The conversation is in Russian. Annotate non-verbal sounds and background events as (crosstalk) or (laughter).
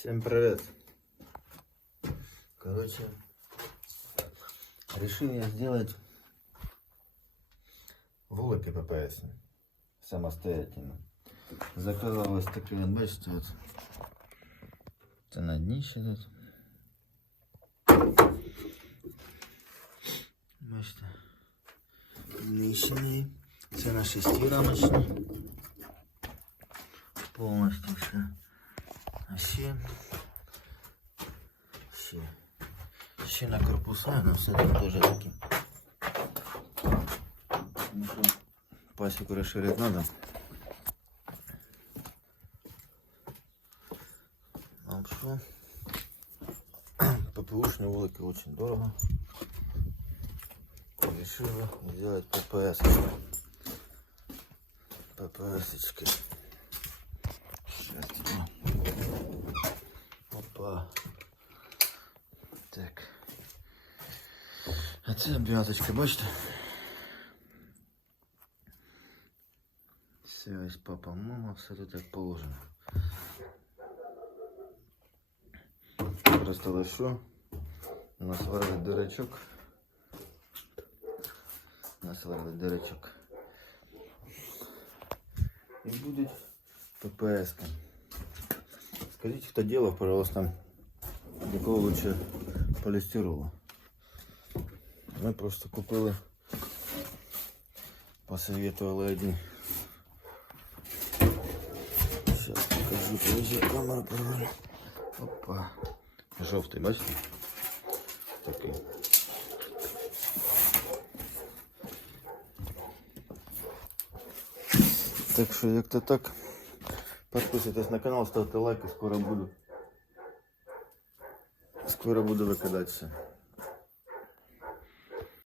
Всем привет. Короче, решил я сделать вулики ППС самостоятельно. Заказал ось такий, от, бачите, от. Це на дні ще тут. Бачите. Зміщений. Це на шестирамочні. Повністю все. Ще, ще, ще на корпуса, но все тут тоже таки. Ну что, пасеку расширять надо. А что? (clears throat) ППУшные улыки очень дорого. Решила сделать ППС. ППС-очкой. Сейчас тебе. Опа. Так. А це обв'язочка, бачите? Все, ось папа, мама, все тут як положено. Просто лишу. У нас варить дирочок. У нас варить дирочок. І будуть ППС. -ки. Скажите, кто делал, пожалуйста, якого лучше полистирола. Ми просто купили, посоветовали один. Сейчас покажу, подожди, камера правильно. Опа. Жовтий, бачите? Такий. Так що, як то так. Подписывайтесь на канал, ставьте лайки, скоро буду. Скоро буду викидати все.